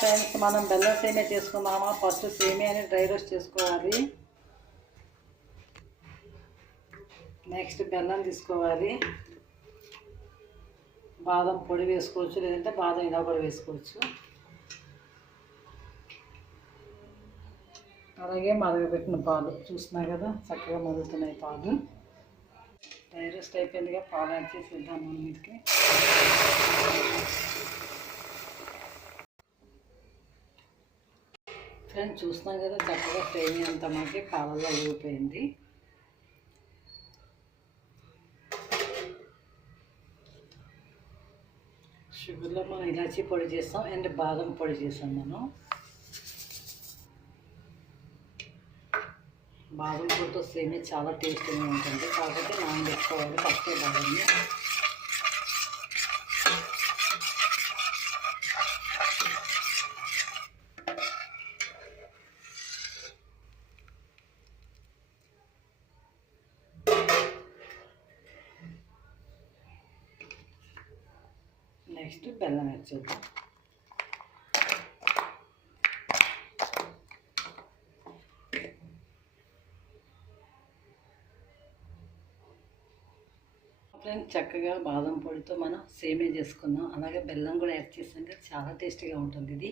ఫ్రెండ్స్, మనం బెల్లం సేమియా చేసుకుందామా. ఫస్ట్ సేమియాని డ్రై రోస్ట్ చేసుకోవాలి. నెక్స్ట్ బెల్లం తీసుకోవాలి. బాదం పొడి వేసుకోవచ్చు, లేదంటే బాదం ఇలా కూడా వేసుకోవచ్చు. అలాగే మరగబెట్టిన పాలు చూస్తున్నాయి కదా, చక్కగా మరుగుతున్నాయి పాలు. డ్రై రోస్ట్ అయిపోయిందిగా, పాలు యాడ్ చేసేద్దాం మనం వీటికి. ఫ్రెండ్స్ చూస్తున్నాం కదా, చక్కగా సేమియా అంతా మనకి పాలలో ఊగిపోయింది. షుగర్లో మనం ఇలాచీ పొడి చేస్తాం అండ్ బాదం పొడి చేస్తాం. మనం బాదం పొడితో సేమియా చాలా టేస్టీగా ఉంటుంది, కాబట్టి నానబెట్టుకోవాలి ఫస్ట్ బాదంని. నెక్స్ట్ బెల్లం యాడ్ చేద్దాం. ఫ్రెండ్స్ చక్కగా బాదం పొడితో మనం సేమియా చేసుకుందాం. అలాగే బెల్లం కూడా యాడ్ చేసాం కదా, చాలా టేస్టీగా ఉంటుంది ఇది.